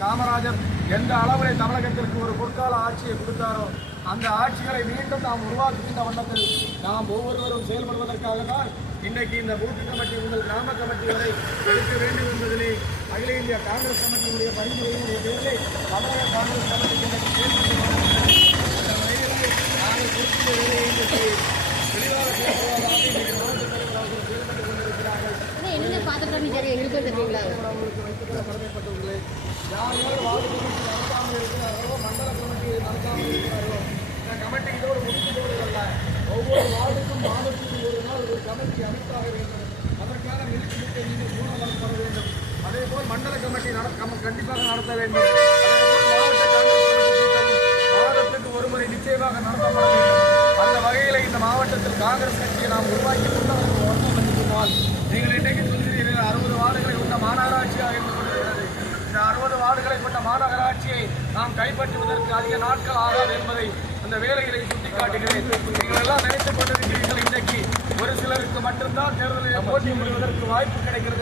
காமராஜர் எந்த அளவில் தமிழகத்திற்கு ஒரு பொற்கால ஆட்சியை கொடுத்தாரோ அந்த ஆட்சிகளை மீண்டும் நாம் உருவாக்குகின்ற வண்ணத்தில் நாம் ஒவ்வொருவரும் செயல்படுவதற்காக தான் இன்றைக்கு இந்த பூத் கமிட்டி முதல் கிராம கமிட்டி வரை எடுக்க வேண்டும் என்பதிலே அகில இந்திய காங்கிரஸ் கமிட்டியுடைய பரிந்துரையினுடைய பேரில் தமிழக காங்கிரஸ் கமிட்டி இன்றைக்கு நாங்கள் குறிப்பிட்ட வேலையை இன்றைக்கு தெளிவாக செயல்படுவதாக இன்றைக்கு மாவட்ட தலைவர் அவர்கள் செயல்பட்டுக் கொண்டிருக்கிறார்கள். அவர்களுக்கு வைத்துக்கொள்ள கடமைப்பட்டுள்ளது. யார் யார் வார்டு கமிட்டி நடத்தாமல் இருக்கிறார்களோ மண்டல கமிட்டி நடத்தாமல் இருக்கிறார்களோ இந்த கமிட்டி இதோடு முடிந்ததோடு அல்ல, ஒவ்வொரு வார்டுக்கும் மாதத்துக்கு ஒரு நாள் ஒரு கமிட்டி அமைத்தாக வேண்டும். அதற்கான நிதிக்கு நீங்கள் மூலவரப்பட வேண்டும். அதேபோல் மண்டல கமிட்டி கண்டிப்பாக நடத்த வேண்டும். அதேபோல் மாவட்ட காங்கிரஸ் மாதத்துக்கு ஒருமுறை நிச்சயமாக நடத்தப்பட வேண்டும். அந்த வகையில் இந்த மாவட்டத்தில் காங்கிரஸ் கட்சியை நாம் உருவாக்கி கொண்டு அதற்கு ஒன்றும் பண்ணிக்கொண்டால் நீங்கள் இன்றைக்கு சொல்கிறீர்கள் 60 வார்டுகளை கொண்ட மாநகராட்சியாக இருந்து கொண்டிருக்கிறது. இந்த 60 வார்டுகளை கொண்ட மாநகராட்சியை நாம் கைப்பற்றுவதற்கு அதிக நாட்கள் ஆகாது என்பதை அந்த வேலைகளை சுட்டிக்காட்டுகிறேன். நீங்கள் எல்லாம் நினைத்துக் கொண்டிருக்கிறீர்கள் இன்றைக்கு ஒரு சிலருக்கு மட்டும்தான் தேர்தலில் போட்டியிடுவதற்கு வாய்ப்பு கிடைக்கிறது.